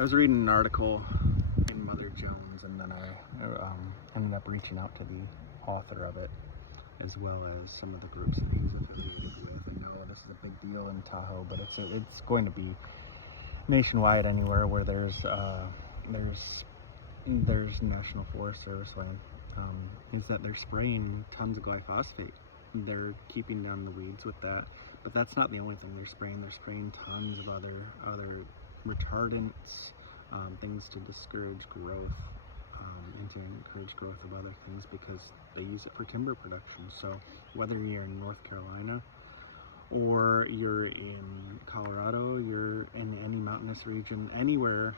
I was reading an article in Mother Jones, and then I ended up reaching out to the author of it, as well as some of the groups that he's affiliated with. And now this is a big deal in Tahoe, but it's going to be nationwide anywhere where there's National Forest Service land. Is that they're spraying tons of glyphosate. They're keeping down the weeds with that, but that's not the only thing they're spraying. They're spraying tons of other retardants, things to discourage growth, and to encourage growth of other things, because they use it for timber production. So whether you're in North Carolina or you're in Colorado, you're in any mountainous region, anywhere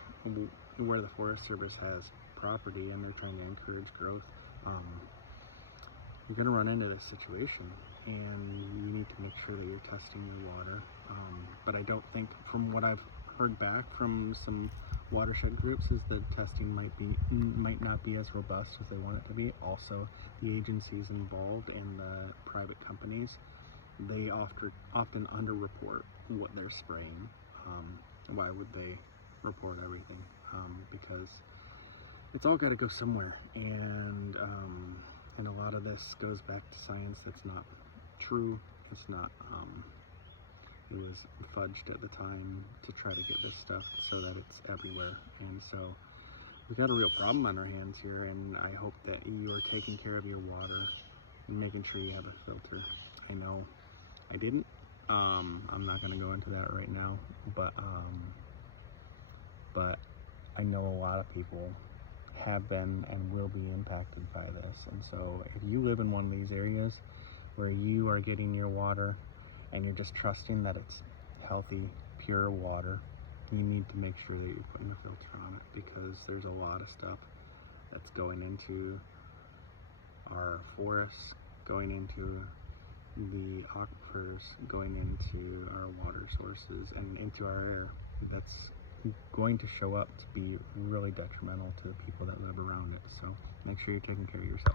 where the Forest Service has property and they're trying to encourage growth, you're going to run into this situation, and you need to make sure that you're testing your water. But I don't think, from what I've heard back from some watershed groups, is that testing might not be as robust as they want it to be. Also, the agencies involved and the private companies, they often underreport what they're spraying. Why would they report everything? Because it's all got to go somewhere, and a lot of this goes back to science that's not true. It's not. It was fudged at the time to try to get this stuff so that it's everywhere, and so we've got a real problem on our hands here. And I hope that you are taking care of your water and making sure you have a filter. I know I didn't. I'm not going to go into that right now, but I know a lot of people have been and will be impacted by this. And so if you live in one of these areas where you are getting your water and you're just trusting that it's healthy, pure water, you need to make sure that you're putting a filter on it, because there's a lot of stuff that's going into our forests, going into the aquifers, going into our water sources, and into our air, that's going to show up to be really detrimental to the people that live around it. So make sure you're taking care of yourself.